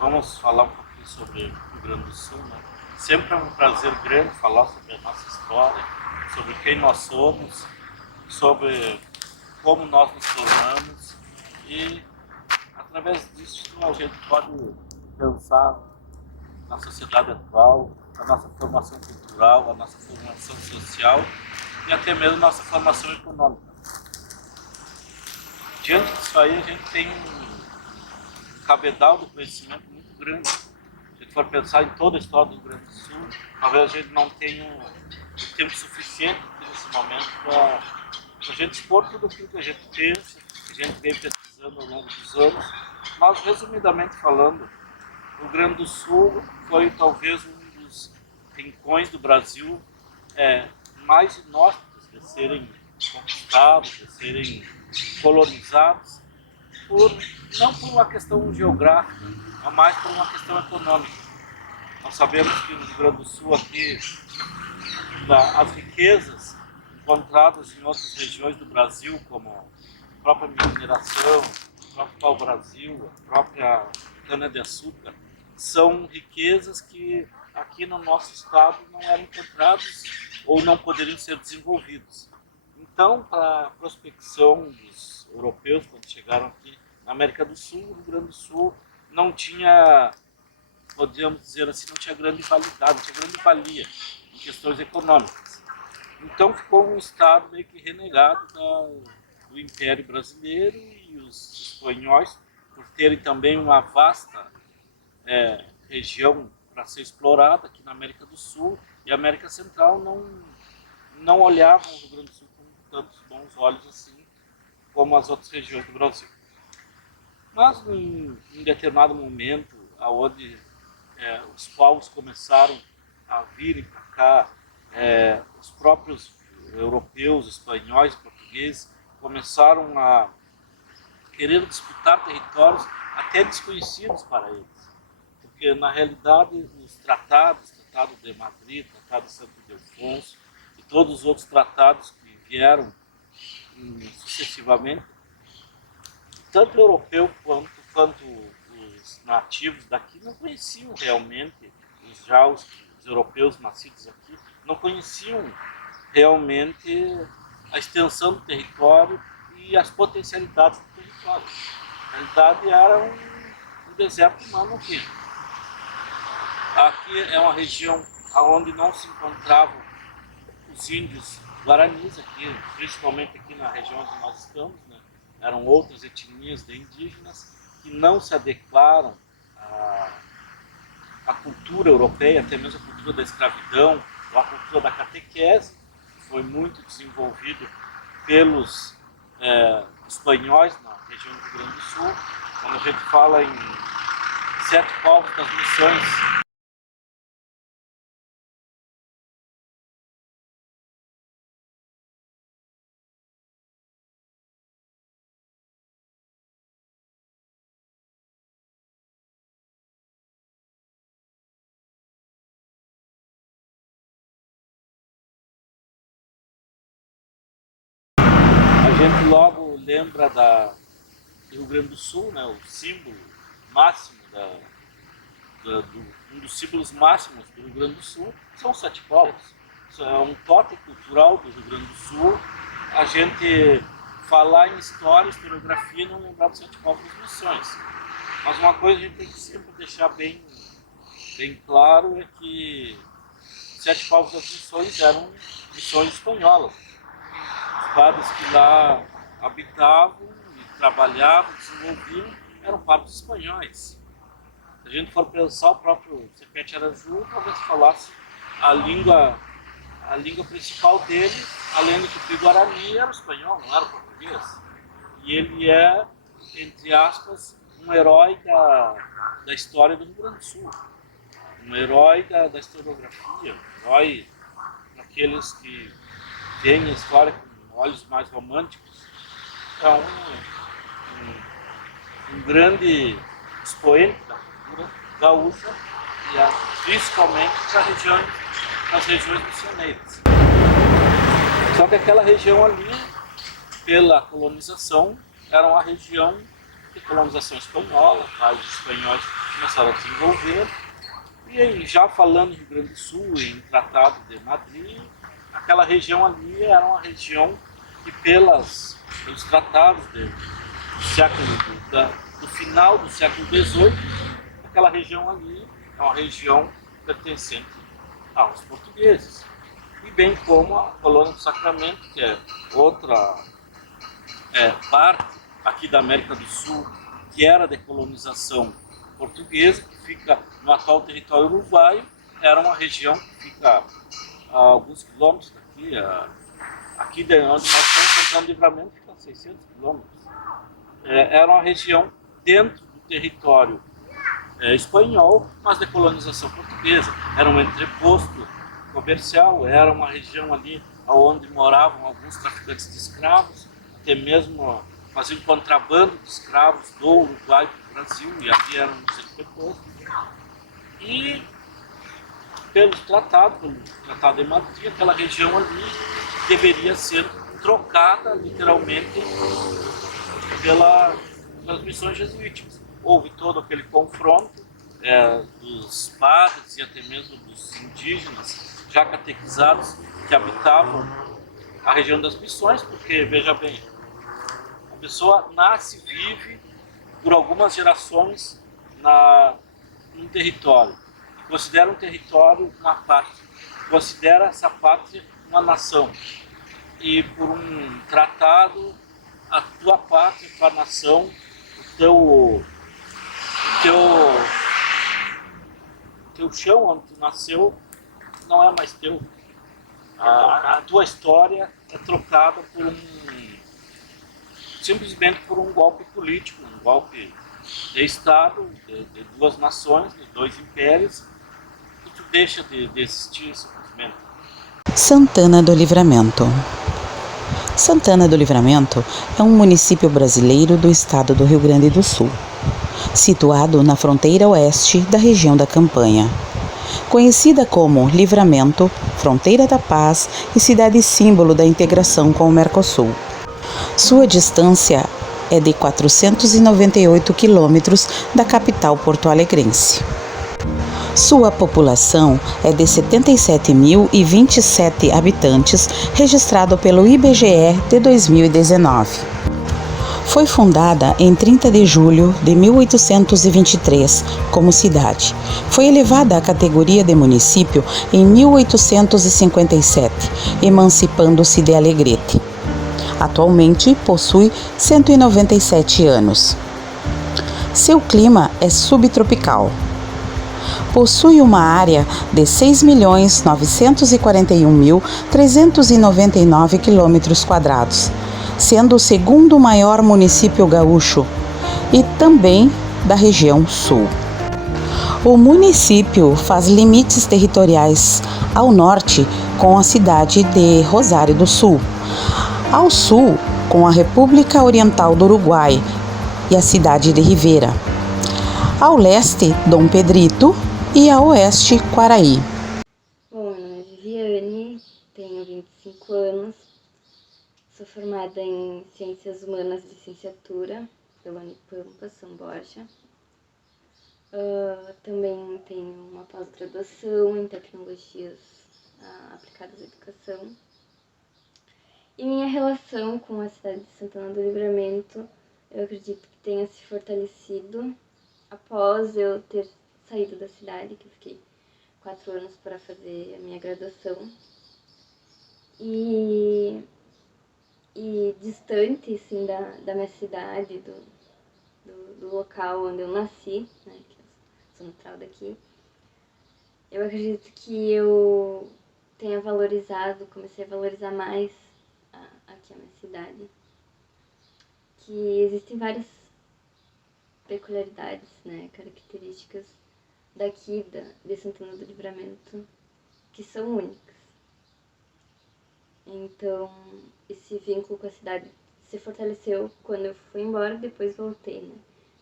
Vamos falar um pouquinho sobre o Rio Grande do Sul, né? Sempre é um prazer grande falar sobre a nossa história, sobre quem nós somos, sobre como nós nos tornamos e através disso a gente pode pensar na sociedade atual, a nossa formação cultural, a nossa formação social e até mesmo a nossa formação econômica. Diante disso aí a gente tem um cabedal do conhecimento muito grande. Se a gente for pensar em toda a história do Rio Grande do Sul, talvez a gente não tenha o tempo suficiente nesse momento para a gente expor tudo aquilo que a gente pensa, que a gente vem pesquisando ao longo dos anos. Mas, resumidamente falando, o Rio Grande do Sul foi talvez um dos rincões do Brasil mais inóspitos de serem conquistados, de serem colonizados, não por uma questão geográfica, mas mais por uma questão econômica. Nós sabemos que no Rio Grande do Sul, aqui, as riquezas encontradas em outras regiões do Brasil, como a própria mineração, o próprio pau-brasil, a própria cana-de-açúcar, são riquezas que aqui no nosso estado não eram encontradas ou não poderiam ser desenvolvidas. Então, para a prospecção dos europeus, quando chegaram aqui na América do Sul, o Rio Grande do Sul não tinha, podríamos dizer assim, não tinha grande validade, não tinha grande valia em questões econômicas. Então ficou um estado meio que renegado do Império Brasileiro, e os espanhóis, por terem também uma vasta região para ser explorada aqui na América do Sul e América Central, não olhavam o Rio Grande do Sul com tantos bons olhos assim como as outras regiões do Brasil. Mas em determinado momento, aonde os povos começaram a virem para cá, os próprios europeus, espanhóis, portugueses começaram a querer disputar territórios até desconhecidos para eles, porque na realidade os tratados, Tratado de Madrid, Tratado de Santo Ildefonso e todos os outros tratados que vieram sucessivamente, tanto o europeu quanto os nativos daqui não conheciam realmente, os europeus nascidos aqui, não conheciam realmente a extensão do território e as potencialidades do território. Na realidade era um deserto humano aqui. Aqui é uma região onde não se encontravam os índios guaranis, aqui, principalmente aqui na região onde nós estamos, né? Eram outras etnias de indígenas que não se adequaram à cultura europeia, até mesmo a cultura da escravidão, ou a cultura da catequese, que foi muito desenvolvido pelos espanhóis na região do Rio Grande do Sul. Quando a gente fala em 7 povos das missões, a gente logo lembra Rio Grande do Sul, né, o símbolo máximo um dos símbolos máximos do Rio Grande do Sul são os sete povos. Isso é um toque cultural do Rio Grande do Sul. A gente falar em história, historiografia, não lembrar dos sete povos das missões. Mas uma coisa a gente tem que sempre deixar bem claro é que os sete povos das missões eram missões espanholas. Os padres que lá habitavam e trabalhavam, desenvolviam, eram padres espanhóis. Se a gente for pensar, o próprio Sepete Araju talvez falasse a língua principal dele, além do Tupi-Guarani, era o espanhol, não era o português. E ele é, entre aspas, um herói da história do Rio Grande do Sul. Um herói da historiografia, um herói daqueles que veem a história com olhos mais românticos. É um grande expoente da cultura gaúcha e principalmente nas regiões missioneiras. Só que aquela região ali, pela colonização, era uma região de colonização espanhola, os espanhóis começaram a desenvolver. E aí, já falando em Rio Grande do Sul, em Tratado de Madrid, aquela região ali era uma região que pelos tratados do final do século XVIII, aquela região ali é uma região pertencente aos portugueses. E bem como a Colônia do Sacramento, que é outra parte aqui da América do Sul, que era de colonização portuguesa, que fica no atual território uruguaio, era uma região que fica a alguns quilômetros daqui, aqui de onde nós estamos entrando Livramento, fica a 600 quilômetros. Era uma região dentro do território espanhol, mas de colonização portuguesa. Era um entreposto comercial, era uma região ali onde moravam alguns traficantes de escravos, até mesmo faziam contrabando de escravos do Uruguai para o Brasil, e ali eram os entrepostos. E pelo Tratado de Madrid, aquela região ali deveria ser trocada literalmente pelas missões jesuíticas. Houve todo aquele confronto dos padres e até mesmo dos indígenas já catequizados que habitavam a região das missões, porque, veja bem, a pessoa nasce e vive por algumas gerações num território, considera um território uma pátria, considera essa pátria uma nação, e por um tratado, a tua pátria, a tua nação, o teu chão onde tu nasceu não é mais teu. A tua história é trocada simplesmente por um golpe político, um golpe de Estado, de duas nações, de dois impérios, e tu deixa de existir simplesmente. Santana do Livramento. Santana do Livramento é um município brasileiro do estado do Rio Grande do Sul, situado na fronteira oeste da região da Campanha. Conhecida como Livramento, Fronteira da Paz e cidade símbolo da integração com o Mercosul. Sua distância é de 498 quilômetros da capital porto-alegrense. Sua população é de 77.027 habitantes, registrado pelo IBGE de 2019. Foi fundada em 30 de julho de 1823 como cidade. Foi elevada à categoria de município em 1857, emancipando-se de Alegrete. Atualmente possui 197 anos. Seu clima é subtropical. Possui uma área de 6.941.399 km², sendo o segundo maior município gaúcho e também da região sul. O município faz limites territoriais ao norte com a cidade de Rosário do Sul, ao sul com a República Oriental do Uruguai e a cidade de Rivera, ao leste Dom Pedrito e a oeste Quaraí. Bom, meu nome é Viviane, tenho 25 anos, sou formada em Ciências Humanas de Licenciatura pela Unipampa, São Borja. Também tenho uma pós-graduação em tecnologias aplicadas à educação. E minha relação com a cidade de Santana do Livramento, eu acredito que tenha se fortalecido após eu ter saído da cidade, que eu fiquei 4 anos para fazer a minha graduação. E distante, assim, da minha cidade, do local onde eu nasci, né, que eu sou natural daqui, eu acredito que eu tenha valorizado, comecei a valorizar mais aqui a minha cidade, que existem várias peculiaridades, né, características daqui, de Santana do Livramento, que são únicas. Então, esse vínculo com a cidade se fortaleceu quando eu fui embora e depois voltei, né?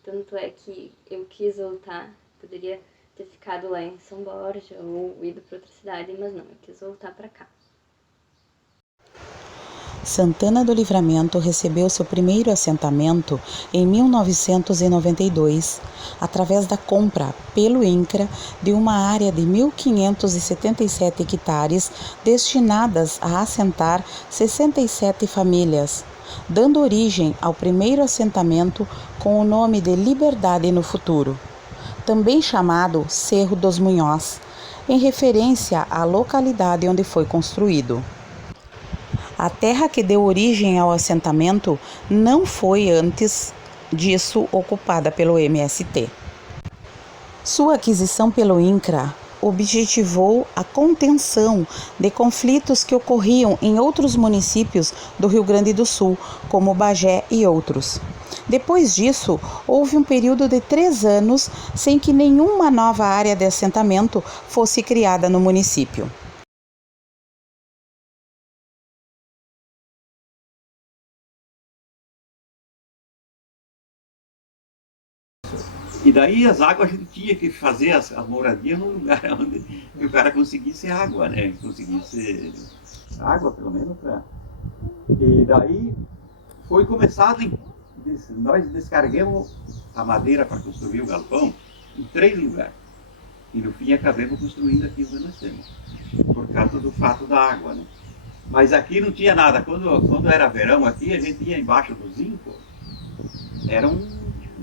Tanto é que eu quis voltar, poderia ter ficado lá em São Borja ou ido para outra cidade, mas não, eu quis voltar para cá. Santana do Livramento recebeu seu primeiro assentamento em 1992, através da compra pelo INCRA de uma área de 1.577 hectares destinadas a assentar 67 famílias, dando origem ao primeiro assentamento com o nome de Liberdade no Futuro, também chamado Cerro dos Munhós, em referência à localidade onde foi construído. A terra que deu origem ao assentamento não foi antes disso ocupada pelo MST. Sua aquisição pelo INCRA objetivou a contenção de conflitos que ocorriam em outros municípios do Rio Grande do Sul, como Bagé e outros. Depois disso, houve um período de 3 anos sem que nenhuma nova área de assentamento fosse criada no município. E daí as águas a gente tinha que fazer a moradia num lugar onde o cara conseguisse água, né? Conseguisse água, pelo menos. E daí foi começado, nós descarguemos a madeira para construir o galpão em 3 lugares. E no fim acabamos construindo aqui onde nós temos, por causa do fato da água, né? Mas aqui não tinha nada. Quando era verão aqui, a gente ia embaixo do zinco, era um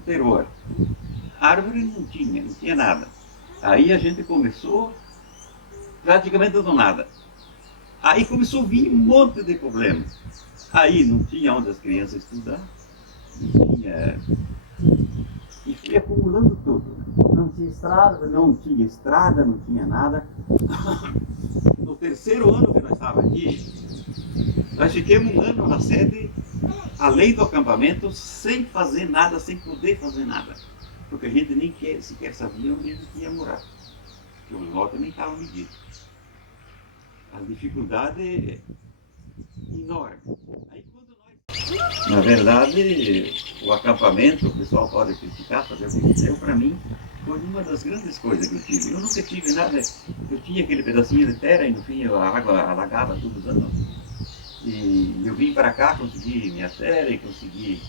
terror. Árvore não tinha nada. Aí a gente começou praticamente do nada. Aí começou a vir um monte de problemas. Aí não tinha onde as crianças estudar, não tinha... E fui acumulando tudo. Não tinha estrada? Não tinha estrada, não tinha nada. No 3º ano que nós estávamos aqui, nós ficamos 1 ano na sede, além do acampamento, sem fazer nada, sem poder fazer nada. Porque a gente nem sequer sabia onde a gente ia morar. Porque os lotes nem estavam medidos. A dificuldade é enorme. Aí, na verdade, o acampamento, o pessoal pode criticar, fazer o que quiser, para mim foi uma das grandes coisas que eu tive. Eu nunca tive nada, eu tinha aquele pedacinho de terra e no fim a água alagava todos os anos. E eu vim para cá, consegui minha terra e consegui...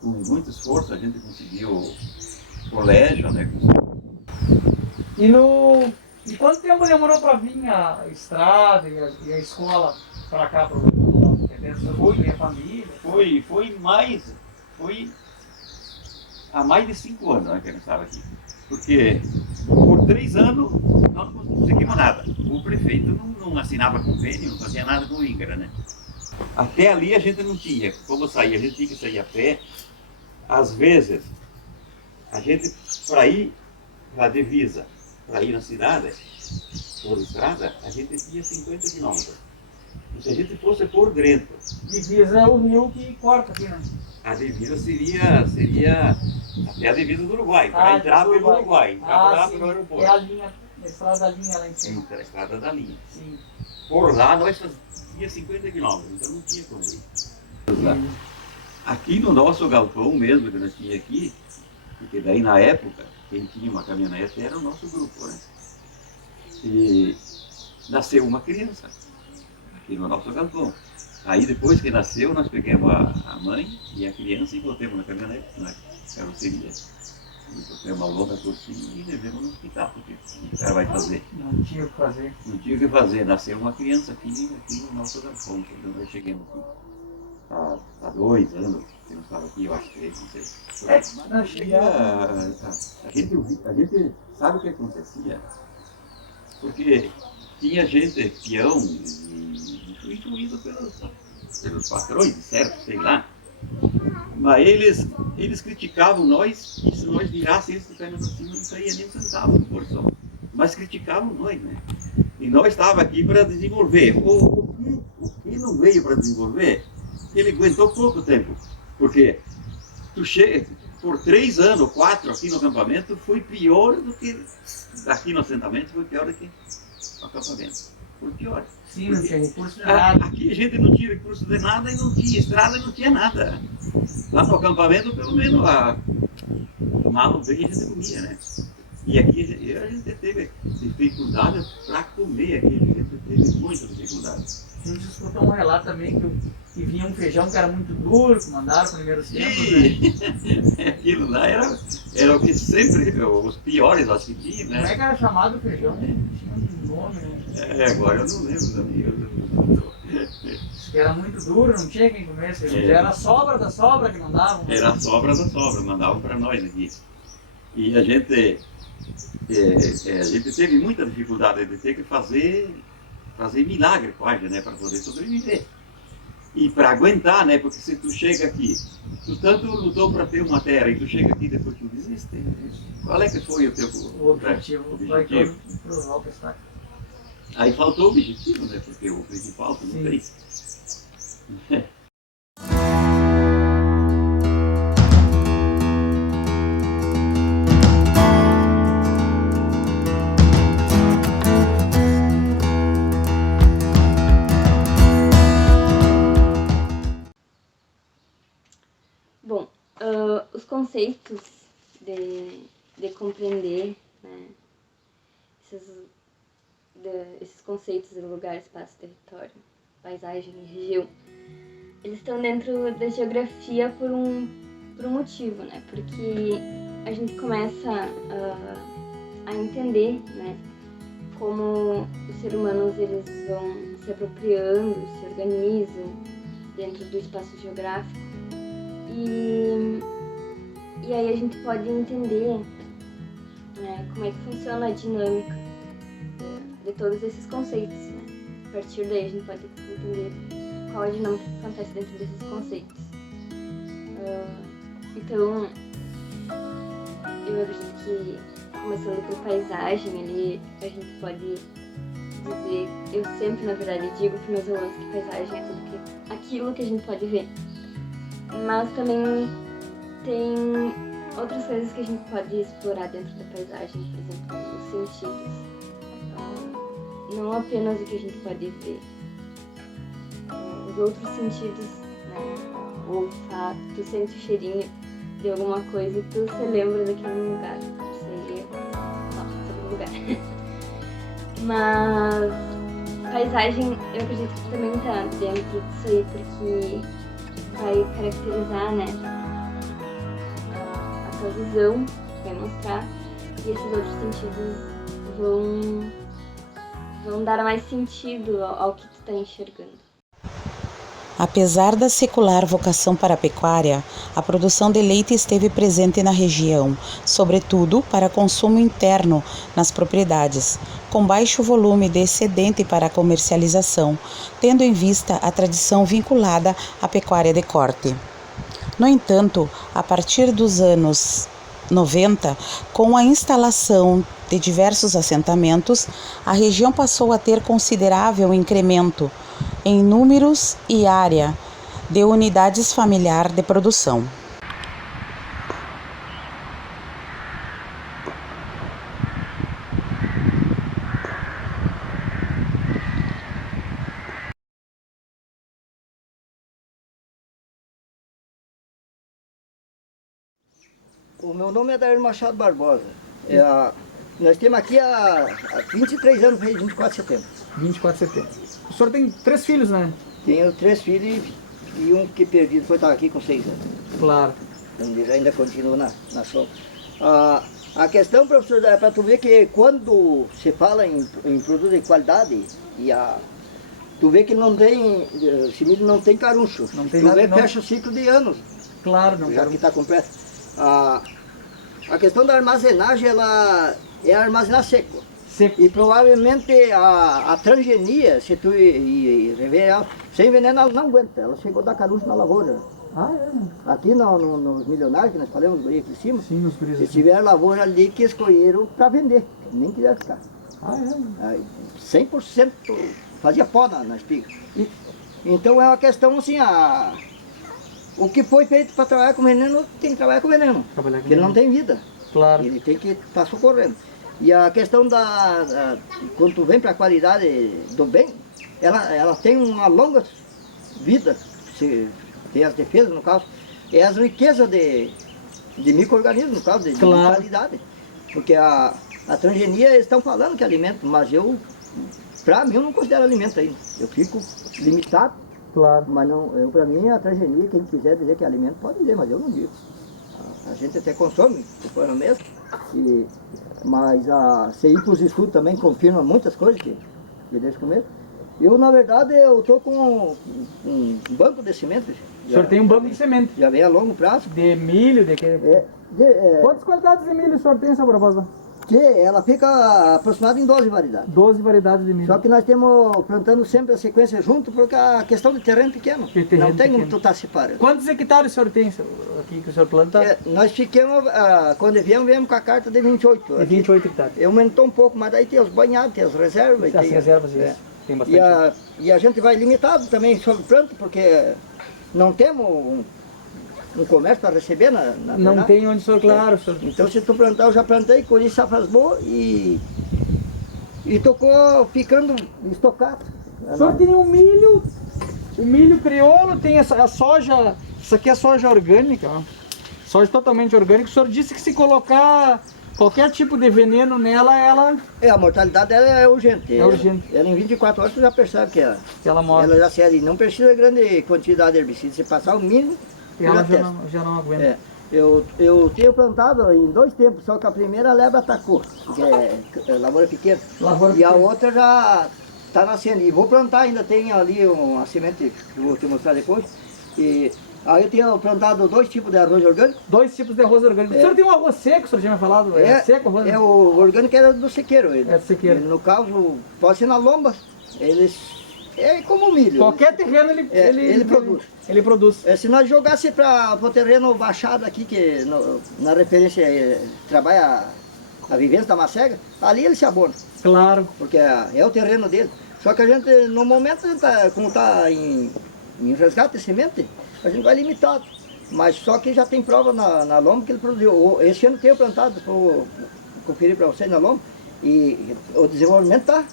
com muito esforço a gente conseguiu colégio, né? E quanto tempo demorou para vir a estrada e a escola para cá? Foi minha família? Foi há mais de 5 anos, né, que eu estava aqui. Porque por 3 anos nós não conseguimos nada. O prefeito não assinava convênio, não fazia nada com o INCRA, né? Até ali a gente não tinha como sair, a gente tinha que sair a pé. Às vezes, a gente, para ir na divisa, para ir na cidade, por estrada, a gente tinha 50 quilômetros. E se a gente fosse por dentro... Divisa é o rio que corta aqui, né? A divisa seria até a divisa do Uruguai, para entrar pelo Uruguai, entrar lá pelo aeroporto. É a estrada da linha lá em cima. A estrada da linha. Sim. Por lá nós fazíamos 50 quilômetros, então não tinha como ir. Aqui no nosso galpão mesmo que nós tínhamos aqui, porque daí na época, quem tinha uma caminhonete era o nosso grupo, né? E nasceu uma criança aqui no nosso galpão. Aí depois que nasceu, nós pegamos a mãe e a criança e botamos na caminhonete, na carroceria. E botamos ao longo da cozinha e levamos no hospital, porque o cara vai fazer. Não tinha o que fazer. Não tinha o que fazer, nasceu uma criança aqui no Alto da Fonte, quando nós chegamos aqui. Há 2 anos que eu estava aqui, eu acho que 3, não sei. Não, chegar. A gente sabe o que acontecia, porque tinha gente, peão, influído pelos patrões, certo, sei lá. Mas eles criticavam nós, e se nós virássemos esse perna para cima, não saía nem um centavo no bolso. Mas criticavam nós, né? E nós estávamos aqui para desenvolver. O que não veio para desenvolver, ele aguentou pouco tempo. Porque tu chega, por 3 anos, 4 aqui no acampamento, foi pior do que aqui no assentamento, foi pior do que no acampamento. Foi pior. Sim, não tinha recurso de nada. Aqui a gente não tinha recurso de nada e não tinha estrada e não tinha nada. Lá no acampamento, pelo menos, mal bem a gente comia, né? E aqui a gente teve dificuldade para comer, aqui a gente teve muita dificuldade. A gente escutou um relato também que vinha um feijão que era muito duro, que mandaram nos primeiros tempos, né? Aquilo lá era o que sempre, os piores acho que tinha, Como é né? que era chamado o feijão? Tinha um nome, né? Agora eu não lembro também. Diz que era muito duro, não tinha quem comesse. Era a sobra da sobra que mandavam. Era a sobra da sobra, mandavam para nós aqui. E a gente teve muita dificuldade de ter que fazer milagre quase, né, para poder sobreviver. E para aguentar, né, porque se tu chega aqui, tu tanto lutou para ter uma terra e tu chega aqui e depois tu desiste, qual é que foi o teu O objetivo vai todo pro Alto Estácio. Aí faltou o objetivo, né, porque o principal tu não Sim. fez. Bom, os conceitos de compreender, né, esses conceitos de lugar, espaço, território, paisagem e região, eles estão dentro da geografia por um motivo, né? Porque a gente começa a entender, né, como os seres humanos eles vão se apropriando, se organizam dentro do espaço geográfico. E aí a gente pode entender, né, como é que funciona a dinâmica de todos esses conceitos, né? A partir daí a gente pode entender qual a dinâmica que acontece dentro desses conceitos. Então, eu acredito que, começando por paisagem, ali a gente pode dizer, eu sempre, na verdade, digo para meus alunos que paisagem é aquilo que a gente pode ver. Mas também tem outras coisas que a gente pode explorar dentro da paisagem, por exemplo, os sentidos. Não apenas o que a gente pode ver, os outros sentidos, né? O olfato, tu sente o cheirinho de alguma coisa e tu se lembra daquele lugar. Isso aí é sobre o lugar. Mas paisagem, eu acredito que também tá dentro disso aí, porque vai caracterizar, né, a tua visão, vai mostrar, e esses outros sentidos vão dar mais sentido ao que tu está enxergando. Apesar da secular vocação para a pecuária, a produção de leite esteve presente na região, sobretudo para consumo interno nas propriedades, com baixo volume de excedente para a comercialização, tendo em vista a tradição vinculada à pecuária de corte. No entanto, a partir dos anos 90, com a instalação de diversos assentamentos, a região passou a ter considerável incremento em números e área de unidades familiar de produção. O meu nome é Daír Machado Barbosa. Nós temos aqui há 23 anos, 24 de setembro. 24 de setembro. O senhor tem 3 filhos, né? Tenho 3 filhos e um que perdi, foi estar aqui com 6 anos. Claro. Ele ainda continua na sombra. A questão, professor, é para tu ver que quando se fala em produto de qualidade, tu vê que não tem, esse milho não tem caruncho. Não tem tu nada, vê, não. fecha o ciclo de anos, Claro, não já quero. que está completo. A questão da armazenagem, ela é armazenar seco. Seco. E provavelmente a transgenia, se tu rever ela, sem veneno ela não aguenta, ela chegou a dar caruncho na lavoura. Ah, é? Aqui no Milionário, que nós falamos aqui em cima, Sim, nos guris se aqui. tiver lavoura ali que escolheram para vender, nem quiser ficar. Ah, é? Aí, 100% fazia pó na espiga. Então é uma questão assim, o que foi feito para trabalhar com veneno, tem que trabalhar com veneno, Trabalhar com porque ele não tem vida, Claro. ele tem que estar socorrendo. E a questão quando tu vem para a qualidade do bem, ela tem uma longa vida, se tem as defesas no caso, é as riquezas de micro-organismos, no caso, de Claro. qualidade. Porque a transgenia, eles estão falando que é alimento, mas para mim, eu não considero alimento ainda. Eu fico limitado, Claro. mas não, para mim, a transgenia, quem quiser dizer que é alimento, pode dizer, mas eu não digo. A gente até consome, comprando mesmo, mas a CI para os estudos também confirma muitas coisas que desde o começo. Eu, na verdade, eu estou com um banco de sementes. O senhor tem um banco de semente. Já vem a longo prazo. De milho, de que? Quantas qualidades de milho o senhor tem, seu Barbosa? que ela fica aproximada em 12 variedades. 12 variedades de milho. Só que nós temos plantando sempre a sequência junto, porque a questão de terreno é pequeno. De terreno não tem como pequeno. tu estar separando. Quantos hectares o senhor tem aqui que o senhor planta? Nós ficamos, quando viemos com a carta de 28. De 28 hectares. Eu aumentou um pouco, mas daí tem os banhados, tem as reservas. As tem, reservas, isso. Tem bastante. E a gente vai limitado também sobre planta, porque não temos um comércio para receber na Não verdade. tem onde o senhor, claro. O senhor... Então se tu plantar, eu já plantei, colhi safras boas e tocou ficando estocado. O senhor tem o milho crioulo, tem a soja, isso aqui é soja orgânica, ó. Soja totalmente orgânica. O senhor disse que se colocar qualquer tipo de veneno nela, ela A mortalidade dela é urgente. É urgente. Ela em 24 horas tu já percebe que ela morre. ela já cede. Não precisa de grande quantidade de herbicida. Se passar o mínimo, tu Ela testa. já não aguenta. É. Eu tenho plantado em 2 tempos, só que a primeira leva atacou, porque é lavoura pequena. Lavoura E a pequena. outra já está nascendo. E vou plantar, ainda tem ali uma semente que eu vou te mostrar depois. E aí eu tenho plantado 2 tipos de arroz orgânico. 2 tipos de arroz orgânico. O senhor tem um arroz seco, o senhor tinha me falado? É seco o arroz? O orgânico é do sequeiro. É do sequeiro. No caso, pode ser na lomba. É como o milho. Qualquer terreno ele produz. Ele produz. Se nós jogasse para o terreno baixado aqui, que na referência trabalha a vivência da macega, ali ele se abona, Claro. porque é o terreno dele. Só que a gente, no momento, como está em resgate de semente, a gente vai limitado. Mas só que já tem prova na lomba que ele produziu. Esse ano tenho plantado, vou conferir para vocês na lomba, e o desenvolvimento está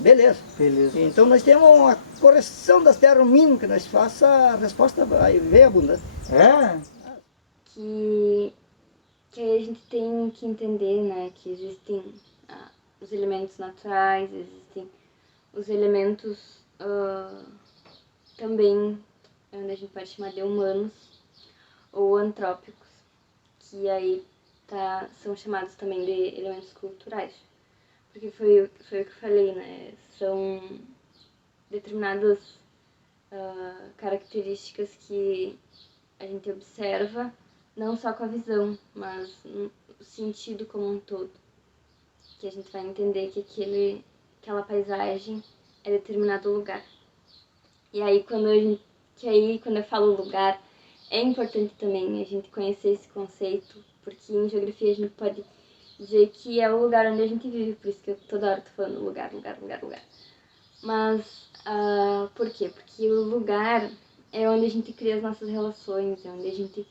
beleza. Beleza. Então nós temos uma correção das terras, o mínimo que nós faça, a resposta vai ver abundante. É? Que a gente tem que entender, né, que existem os elementos naturais, existem os elementos também, onde a gente pode chamar de humanos ou antrópicos, que aí são chamados também de elementos culturais. Porque foi o que eu falei, né? São determinadas características que a gente observa, não só com a visão, mas no sentido como um todo. Que a gente vai entender que aquela paisagem é determinado lugar. E aí quando eu falo lugar, é importante também a gente conhecer esse conceito, porque em geografia a gente pode dizer que é o lugar onde a gente vive, por isso que eu toda hora tô falando lugar. Mas, por quê? Porque o lugar é onde a gente cria as nossas relações, é onde a gente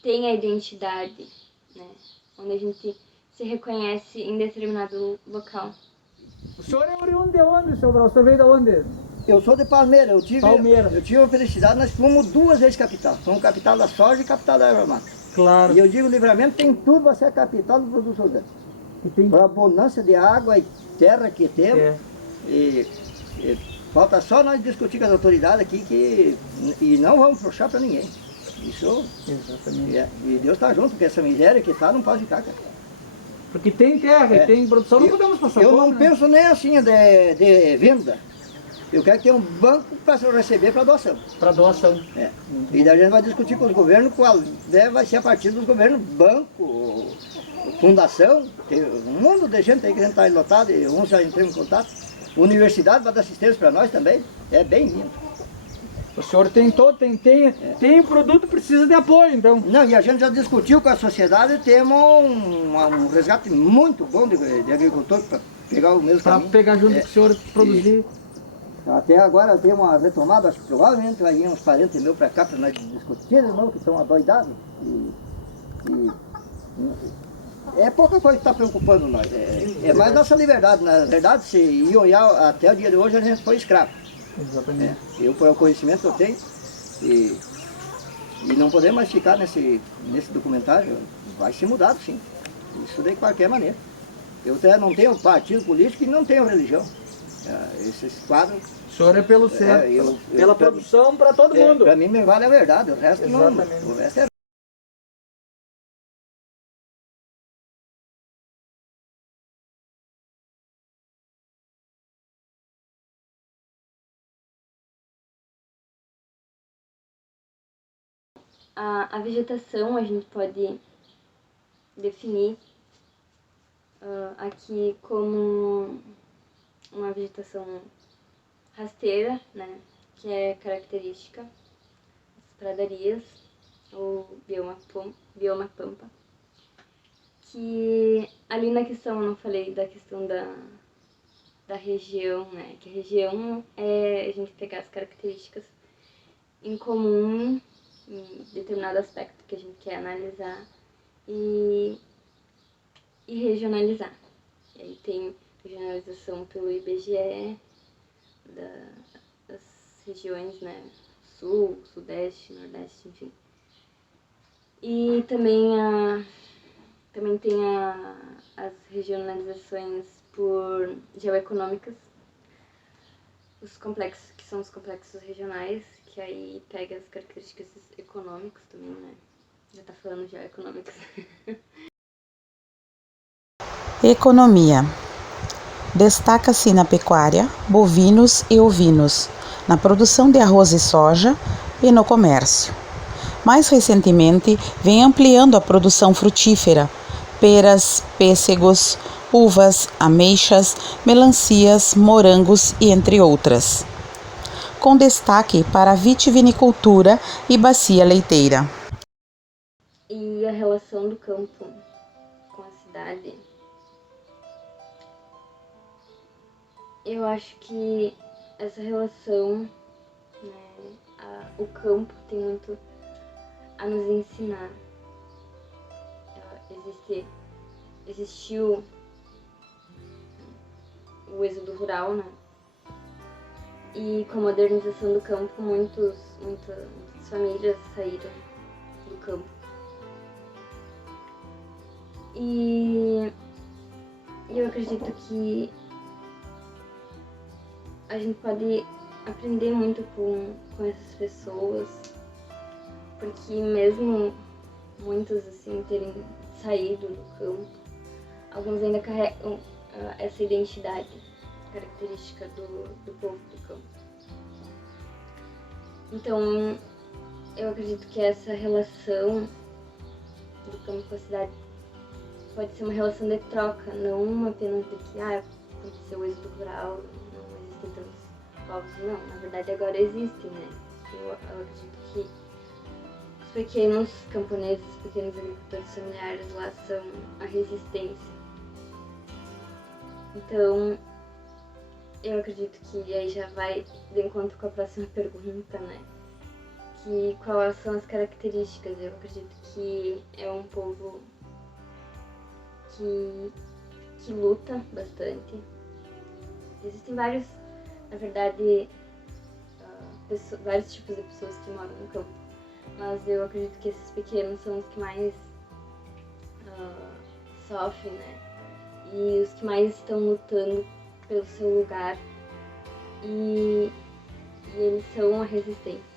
tem a identidade, né? Onde a gente se reconhece em determinado local. O senhor é oriundo de onde, seu Brau? O senhor veio de onde? Eu sou de Palmeira, eu tive a felicidade, nós fomos 2 vezes capital. Fomos capital da soja e capital da erva mata. Claro. E eu digo, Livramento tem tudo para ser a capital do produto orgânico. E tem... Por abundância de água e terra que temos. É. E Falta só nós discutir com as autoridades aqui e não vamos afrouxar para ninguém. Isso, Exatamente. e Deus está junto, porque essa miséria que está não pode ficar, cara. Porque tem terra e tem produção, não podemos passar Eu fome, não né? penso nem assim de venda. Eu quero ter um banco para receber para doação. Para doação. É. E daí a gente vai discutir com os governos qual vai ser a partir dos governos, banco, fundação, tem um mundo de gente aí que a gente está lotado, e uns já entramos em contato. Universidade vai dar assistência para nós também, é bem-vindo. O senhor tem o produto, precisa de apoio, então. Não, e a gente já discutiu com a sociedade, temos um resgate muito bom de agricultor para pegar o mesmo Para caminho. pegar junto com o senhor produzir. Até agora tem uma retomada, acho que provavelmente vai vir uns parentes meus para cá para nós discutir de novo, que estão adoidados. É pouca coisa que está preocupando nós, é mais nossa liberdade. Na verdade, se ir olhar até o dia de hoje, a gente foi escravo. Exatamente. Eu, por o conhecimento que eu tenho, e não podemos mais ficar nesse documentário, vai ser mudado sim, isso de qualquer maneira. Eu até não tenho partido político e não tenho religião. Esses quadros... O senhor é pelo certo, pela produção para todo mundo. Para mim me vale a verdade, o resto Exatamente. não. O resto é... A vegetação a gente pode definir aqui como uma vegetação rasteira, né, que é característica das pradarias ou bioma pampa, que ali na questão, eu não falei da questão da região, né, que a região é a gente pegar as características em comum em determinado aspecto que a gente quer analisar e regionalizar. E aí tem regionalização pelo IBGE, das regiões, né, sul, sudeste, nordeste, enfim. E também tem as regionalizações por geoeconômicas, os complexos, que são os complexos regionais, que aí pega as características econômicas também, né? Já tá falando geoeconômicas. Economia. Destaca-se na pecuária, bovinos e ovinos, na produção de arroz e soja e no comércio. Mais recentemente, vem ampliando a produção frutífera, peras, pêssegos, uvas, ameixas, melancias, morangos e entre outras. Com destaque para a vitivinicultura e bacia leiteira. E a relação do campo com a cidade. Eu acho que essa relação, né, o campo tem muito a nos ensinar. Existiu o êxodo rural, né? E com a modernização do campo, muitas famílias saíram do campo. E eu acredito que a gente pode aprender muito com essas pessoas, porque mesmo muitos assim terem saído do campo, alguns ainda carregam essa identidade característica do povo do campo. Então, eu acredito que essa relação do campo com a cidade pode ser uma relação de troca, não apenas de que aconteceu o êxodo rural, não existem tantos povos. Não, na verdade agora existem, né? Eu acredito que os pequenos camponeses, os pequenos agricultores familiares lá são a resistência. Então, eu acredito que aí já vai de encontro com a próxima pergunta, né? Que quais são as características? Eu acredito que é um povo que luta bastante. Existem vários, na verdade, vários tipos de pessoas que moram no campo, mas eu acredito que esses pequenos são os que mais sofrem, né? E os que mais estão lutando pelo seu lugar e eles são a resistência.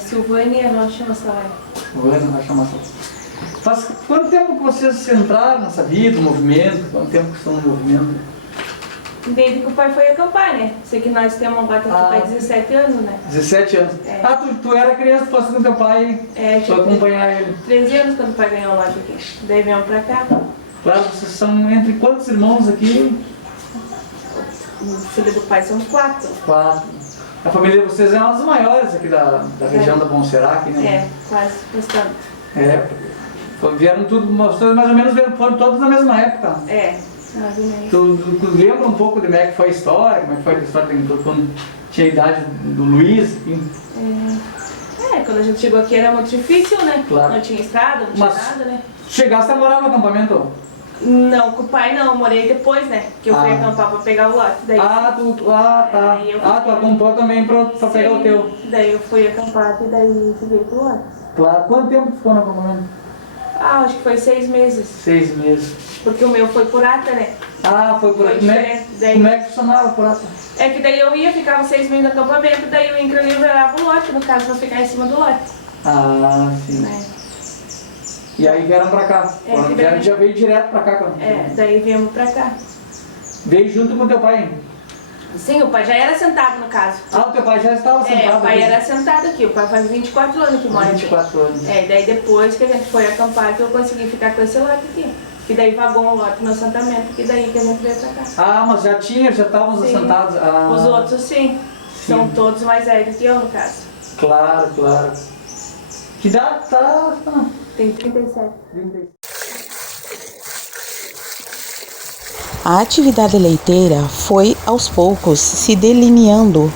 Silvânia Rocha Massarai. Faz quanto tempo que vocês entraram nessa vida, no movimento? Quanto tempo que estão no movimento? Desde que o pai foi acampar, né? Sei que nós temos um bate aqui faz 17 anos, né? 17 anos. É. Ah, tu era criança, tu fosse com teu pai Tinha pra acompanhar ele. 13 anos quando o pai ganhou um lote aqui. Daí viemos pra cá. Claro, vocês são entre quantos irmãos aqui? O filho do pai são 4. 4. A família de vocês é uma das maiores aqui da região da Bom Serac, né? Quase bastante. Vieram tudo, vocês mais ou menos foram todos na mesma época. Mais ou menos. Tu lembra um pouco de como é que foi a história? Como é que foi a história quando tinha a idade do Luiz? Quando a gente chegou aqui era muito difícil, né? Claro. Não tinha estrada, não tinha nada, né? Chegaste a morar no acampamento? Não, com o pai não, eu morei depois, né? Que eu fui acampar pra pegar o lote. Daí, tá. Tu acampou também pra pegar o teu. Daí eu fui acampar e daí fiquei pro lote. Claro. Quanto tempo tu ficou no acampamento? Acho que foi 6 meses. 6 meses. Porque o meu foi por ata, né? Foi por ata. Como é que funcionava por ata? É que daí eu ia, ficava 6 meses no acampamento, daí o INCRA liberava o lote, no caso, pra ficar em cima do lote. Sim. Né? E aí vieram pra cá? Já veio direto pra cá? Daí viemos pra cá. Veio junto com teu pai? Sim, o pai já era sentado no caso. O teu pai já estava sentado? O pai aqui. era sentado aqui, o pai faz 24 anos que mora aqui. 24 anos. Daí depois que a gente foi acampar que eu consegui ficar com esse lote aqui. E daí vagou um lote no assentamento, que daí que a gente veio pra cá. Mas já estávamos assentados? Os outros sim. São todos mais velhos que eu, no caso. Claro. Que idade tá? Tem 37. A atividade leiteira foi, aos poucos, se delineando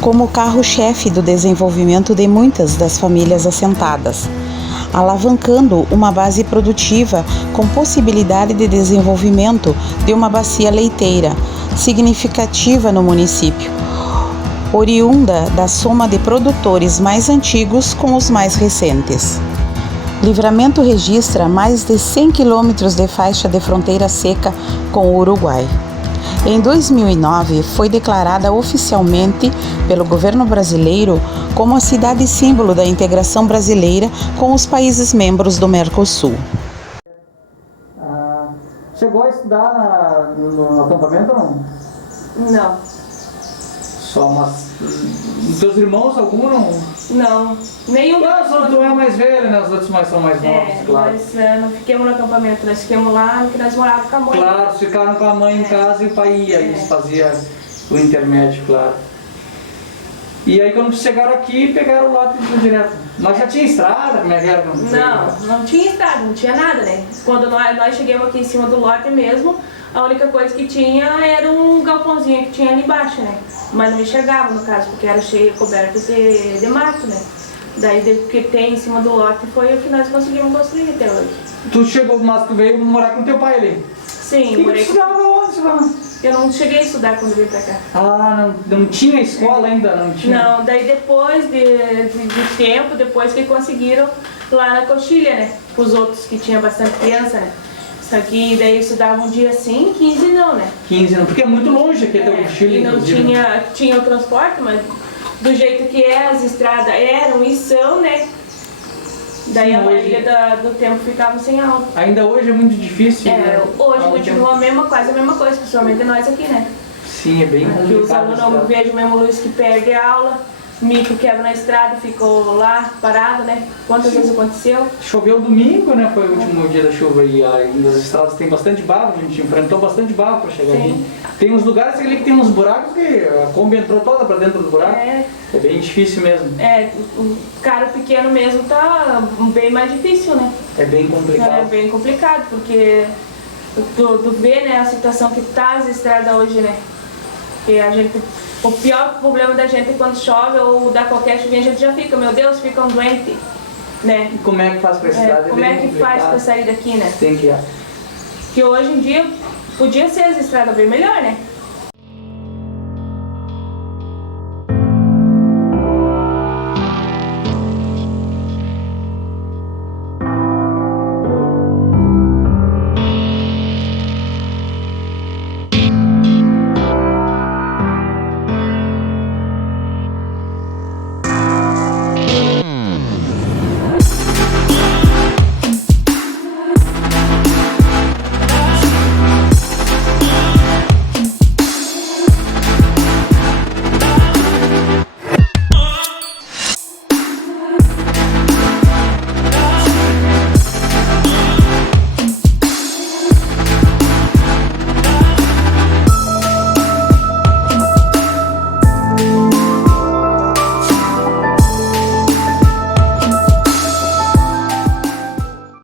como o carro-chefe do desenvolvimento de muitas das famílias assentadas, alavancando uma base produtiva com possibilidade de desenvolvimento de uma bacia leiteira significativa no município, oriunda da soma de produtores mais antigos com os mais recentes. Livramento registra mais de 100 quilômetros de faixa de fronteira seca com o Uruguai. Em 2009, foi declarada oficialmente pelo governo brasileiro como a cidade símbolo da integração brasileira com os países membros do Mercosul. Chegou a estudar no acampamento ou não? Não. Só umas... Teus irmãos, algum não? Não, nenhum. Tu é mais velho, né? Os outros são mais novos, claro. Nós não ficamos no acampamento, nós ficamos lá porque nós morávamos com a mãe. Claro, ficaram com a mãe em casa e o pai ia, eles faziam o intermédio, claro. E aí quando chegaram aqui, pegaram o lote direto. Mas já tinha estrada, como é que era? Não tinha estrada, não tinha nada, né? Quando nós chegamos aqui em cima do lote mesmo, a única coisa que tinha era um galpãozinho que tinha ali embaixo, né? Mas não enxergava, no caso, porque era cheio, coberto de mato, né? Daí, o que tem em cima do lote foi o que nós conseguimos construir até hoje. Tu chegou, mas tu veio morar com teu pai ali? Sim, morei com... Eu não cheguei a estudar quando vim pra cá. Não tinha escola ainda? Não tinha? Não, daí depois de tempo, depois que conseguiram lá na Coxilha, né? Os outros que tinham bastante criança, né? Aqui, daí estudavam um dia sim, 15 não, né? 15 não, porque é muito longe aqui até o Coxilha. E não tinha o transporte, mas do jeito que as estradas eram e são, né? Daí a maioria do tempo ficavam sem aula. Ainda hoje é muito difícil. Hoje continua quase a mesma coisa, principalmente nós aqui, né? Sim, é bem complicado. Os alunos não vejo mesmo o Luiz que perde a aula, Mico quebra na estrada, ficou lá parado, né? Quantas vezes aconteceu? Choveu domingo, né? Foi o último dia da chuva e ainda as estradas tem bastante barro, a gente enfrentou bastante barro para chegar aqui. Tem uns lugares ali que tem uns buracos que a Kombi entrou toda para dentro do buraco. É bem difícil mesmo. O cara pequeno mesmo tá bem mais difícil, né? É bem complicado. É bem complicado, porque tu vê, né, a situação que tá as estradas hoje, né? Que o pior problema da gente é quando chove ou dá qualquer chuvinha, a gente já fica, meu Deus, ficam doentes, né? E como é que faz pra cidade? Como é que faz pra sair daqui, né? Tem que ir. Que hoje em dia podia ser as estradas bem melhor, né?